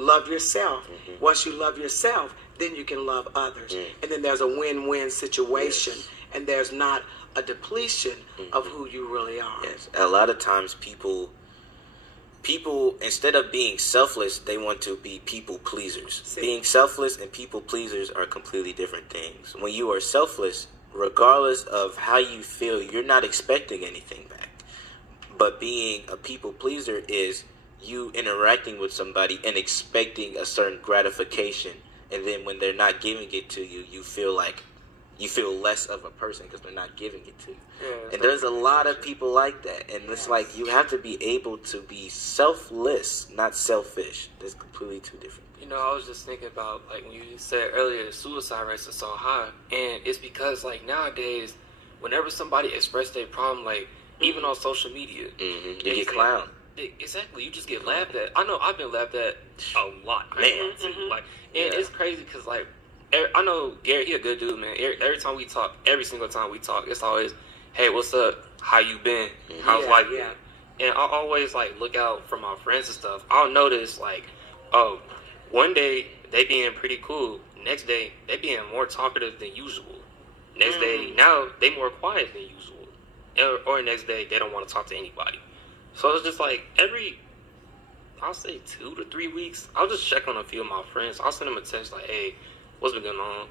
love yourself. Mm-hmm. Once you love yourself, then you can love others. Mm-hmm. And then there's a win-win situation. Yes. And there's not a depletion of who you really are. Yes. A lot of times people, instead of being selfless, they want to be people pleasers. See. Being selfless and people pleasers are completely different things. When you are selfless, regardless of how you feel, you're not expecting anything back. But being a people pleaser is you interacting with somebody and expecting a certain gratification, and then when they're not giving it to you, you feel less of a person because they're not giving it to you. Yeah, and there's a lot of people like that, and it's like you have to be able to be selfless, not selfish. There's completely two different things. You know, I was just thinking about, like, when you said earlier, the suicide rates are so high. And it's because, like, nowadays, whenever somebody expresses their problem, like, even on social media, You get clowned. Exactly. You just get laughed at. I know I've been laughed at a lot. Man. Like, and it's crazy because, like, I know Gary, he a good dude, man. Every time we talk, every single time we talk, it's always, hey, what's up? How you been? How's life been? And I always, like, look out for my friends and stuff. I'll notice, like, oh, one day they being pretty cool. Next day they being more talkative than usual. Next day now they more quiet than usual. Or next day they don't want to talk to anybody. So it's just like I'll say 2 to 3 weeks, I'll just check on a few of my friends. I'll send them a text like, hey, what's been going on?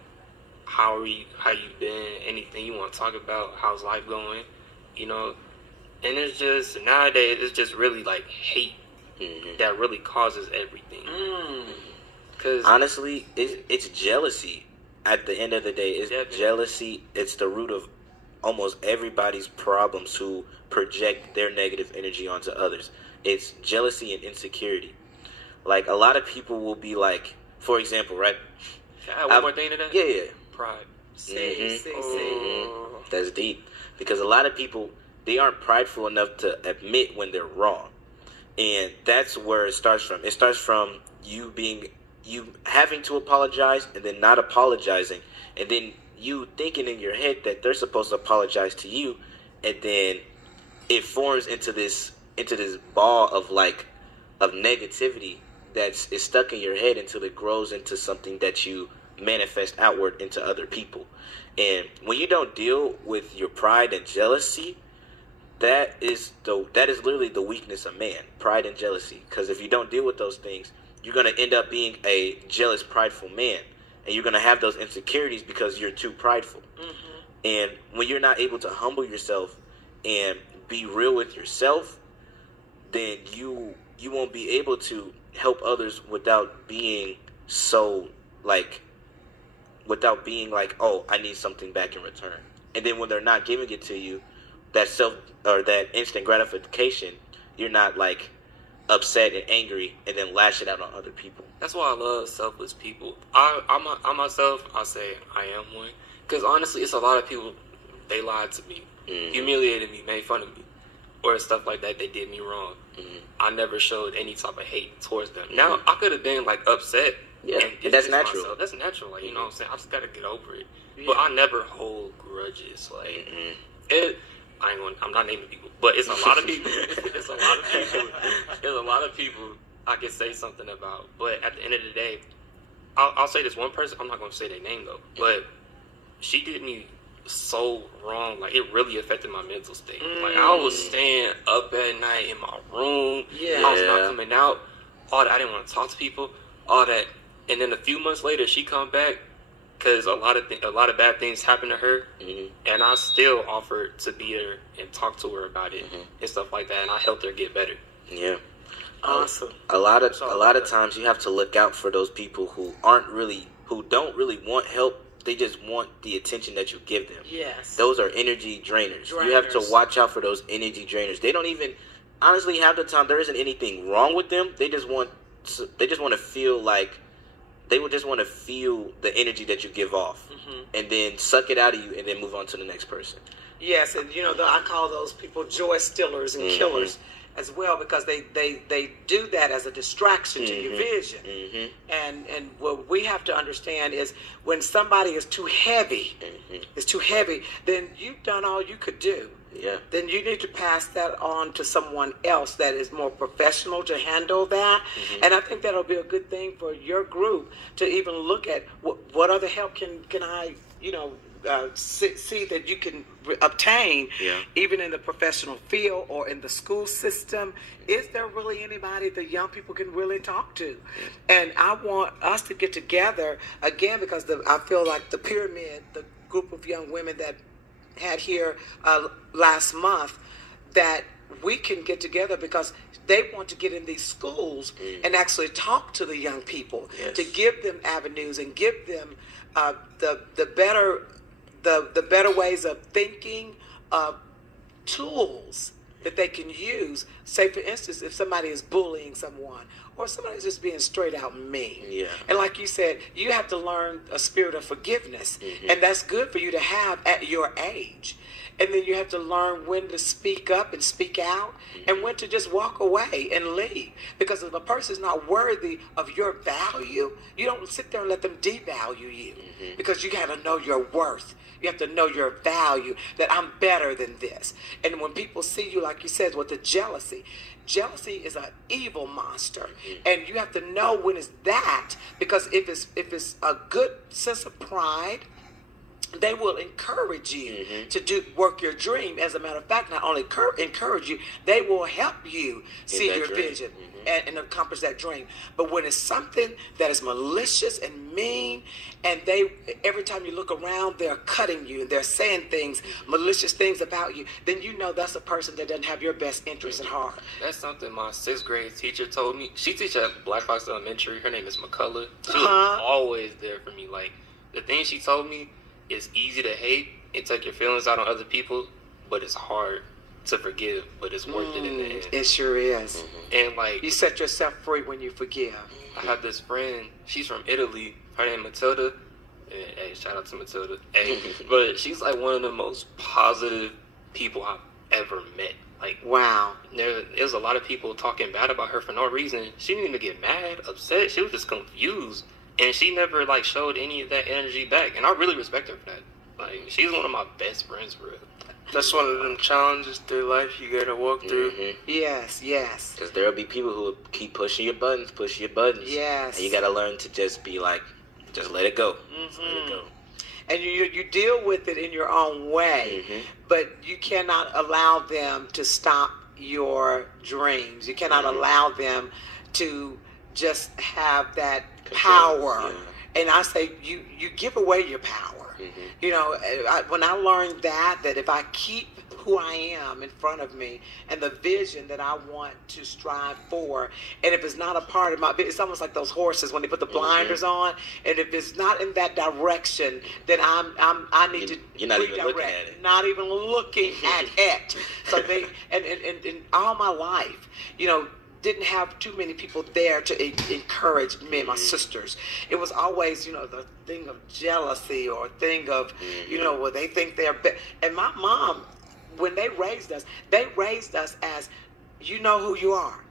How you been? Anything you want to talk about? How's life going? You know? And it's just, nowadays, it's just really like hate that really causes everything. Cause honestly, it's jealousy. At the end of the day, it's jealousy. It's the root of almost everybody's problems who project their negative energy onto others. It's jealousy and insecurity. Like, a lot of people will be like, for example, right? Can I add one more thing to that? Yeah. Pride. That's deep. Because a lot of people, they aren't prideful enough to admit when they're wrong. And that's where it starts from. It starts from you having to apologize and then not apologizing. And then you thinking in your head that they're supposed to apologize to you. And then it forms into this ball of negativity is stuck in your head until it grows into something that you manifest outward into other people. And when you don't deal with your pride and jealousy, that is literally the weakness of man, pride and jealousy. Because if you don't deal with those things, you're going to end up being a jealous, prideful man. And you're going to have those insecurities because you're too prideful. And when you're not able to humble yourself and be real with yourself, then you won't be able to help others without being like, oh, I need something back in return. And then when they're not giving it to you, that instant gratification, you're not like upset and angry and then lash it out on other people. That's why I love selfless people. I myself, I say I am one. Because honestly, it's a lot of people, they lied to me, humiliated me, made fun of me, or stuff like that. They did me wrong. I never showed any type of hate towards them. Now, I could have been like upset. Yeah, and that's natural. Myself. That's natural. Like, you know what I'm saying? I just got to get over it. Yeah. But I never hold grudges. Like, I'm not naming people, but it's a lot of people. It's a lot of people. There's a lot of people I can say something about. But at the end of the day, I'll say this one person. I'm not going to say their name though. But she did me so wrong. Like, it really affected my mental state. Like, I was staying up at night in my room. I was not coming out. All that. I didn't want to talk to people. All that. And then a few months later, she come back because a lot of bad things happened to her, and I still offered to be there and talk to her about it and stuff like that, and I helped her get better. Yeah, awesome. A lot of times you have to look out for those people who don't really want help. They just want the attention that you give them. Yes, those are energy drainers. You have to watch out for those energy drainers. They don't even, honestly, half the time there isn't anything wrong with them. They just want to feel like. They would just want to feel the energy that you give off and then suck it out of you and then move on to the next person. Yes, and I call those people joy stealers and killers as well, because they do that as a distraction to your vision. And what we have to understand is when somebody is too heavy, then you've done all you could do. then you need to pass that on to someone else that is more professional to handle that. And I think that'll be a good thing for your group to even look at what other help can I, see that you can obtain, even in the professional field or in the school system. Is there really anybody the young people can really talk to? And I want us to get together again, because I feel like the pyramid, the group of young women that had here last month, that we can get together because they want to get in these schools and actually talk to the young people, to give them avenues and give them the better ways of thinking, tools that they can use. Say, for instance, if somebody is bullying someone or somebody's just being straight out mean. And like you said, you have to learn a spirit of forgiveness. And that's good for you to have at your age. And then you have to learn when to speak up and speak out and when to just walk away and leave. Because if a person is not worthy of your value, you don't sit there and let them devalue you. Because you got to know your worth. You have to know your value, that I'm better than this. And when people see you, like you said, with the jealousy is an evil monster. And you have to know when it's that, because if it's a good sense of pride, they will encourage you to work your dream. As a matter of fact, not only encourage you, they will help you see your vision and accomplish that dream. But when it's something that is malicious and mean, and every time you look around, they're cutting you and they're saying things, malicious things about you, then you know that's a person that doesn't have your best interest at heart. That's something my 6th grade teacher told me. She teaches at Black Fox Elementary. Her name is McCullough. She was always there for me. Like, the thing she told me, it's easy to hate and take your feelings out on other people, but it's hard to forgive, but it's worth it in the end. It sure is. And like, you set yourself free when you forgive. I have this friend, she's from Italy, her name Matilda. Hey, shout out to Matilda. Hey, but she's like one of the most positive people I've ever met. Like, wow. There's a lot of people talking bad about her for no reason. She didn't even get mad, upset. She was just confused. And she never, like, showed any of that energy back. And I really respect her for that. Like, she's one of my best friends, for real. That's one of them challenges through life you gotta walk through. Yes. Because there'll be people who will keep pushing your buttons. Yes. And you gotta learn to just be like, just let it go. Just let it go. And you deal with it in your own way. But you cannot allow them to stop your dreams. You cannot allow them to just have that power. And I say you give away your power. When I learned that if I keep who I am in front of me and the vision that I want to strive for, and if it's not a part of my, it's almost like those horses when they put the blinders on, and if it's not in that direction, then I need to you're not even looking at it. Not even looking at it. So they and all my life, didn't have too many people there to encourage me and my sisters. It was always, the thing of jealousy or thing of, where they think they're better. And my mom, when they raised us as, you know who you are.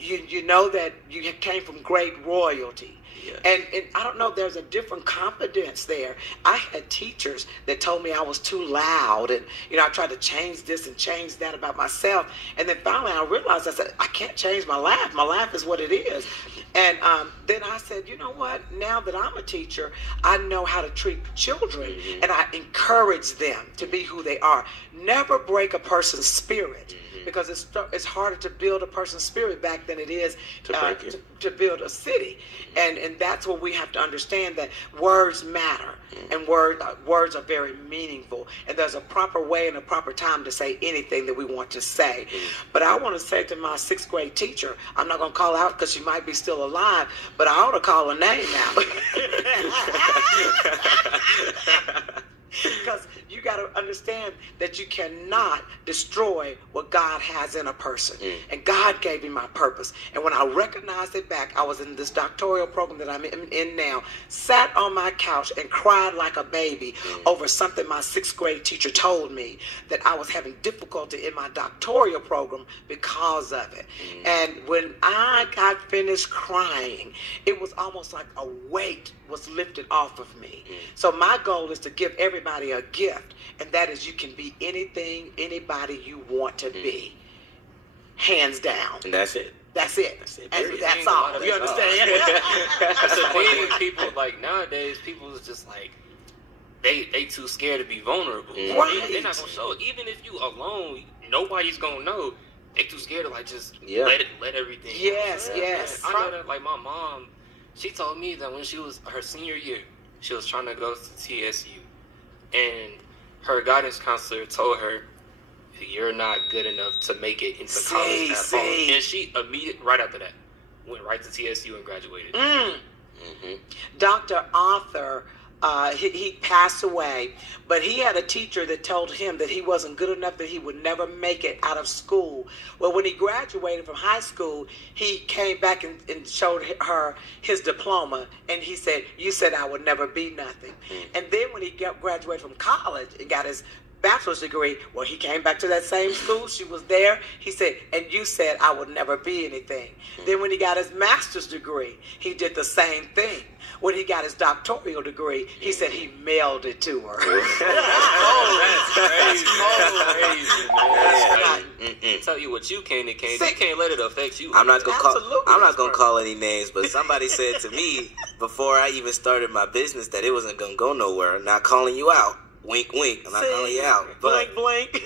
You know that you came from great royalty. And I don't know, there's a different confidence there. I had teachers that told me I was too loud, and I tried to change this and change that about myself, and then finally I realized, I said, I can't change my laugh is what it is. And then I said, you know what, now that I'm a teacher, I know how to treat children, and I encourage them to be who they are. Never break a person's spirit, because it's harder to build a person's spirit back than it is to build a city. And that's what we have to understand, that words matter, and words are very meaningful, and there's a proper way and a proper time to say anything that we want to say. But I want to say to my 6th grade teacher, I'm not going to call out because she might be still alive, but I ought to call her name out. Because you got to understand that you cannot destroy what God has in a person. And God gave me my purpose. And when I recognized it back, I was in this doctoral program that I'm in now, sat on my couch and cried like a baby over something my 6th grade teacher told me, that I was having difficulty in my doctoral program because of it. And when I got finished crying, it was almost like a weight was lifted off of me. So my goal is to give everybody everybody a gift, and that is you can be anything, anybody you want to be. Hands down. And that's it. That's it. Period. That's all. You understand? That's the thing with people. Like nowadays, people is just like they too scared to be vulnerable. Right. They're not gonna show it. Even if you alone, nobody's gonna know. They too scared to like just let everything. Yes, yes. I know that. Like my mom, she told me that when she was her senior year, she was trying to go to TSU, and her guidance counselor told her, "You're not good enough to make it into college at all." And she immediately, right after that, went right to TSU and graduated. Dr. Arthur, he passed away, but he had a teacher that told him that he wasn't good enough, that he would never make it out of school. Well, when he graduated from high school, he came back and showed her his diploma, and he said, "You said I would never be nothing." And then when he graduated from college and got his bachelor's degree, well, he came back to that same school. She was there. He said, "And you said I would never be anything." Then when he got his master's degree, he did the same thing. When he got his doctoral degree, he said he mailed it to her. That's crazy. Tell you what you can't. You can't let it affect you. I'm not gonna call any names, but somebody said to me before I even started my business that it wasn't gonna go nowhere. I'm not calling you out. Wink, wink. I'm not calling you out. But blink, blink.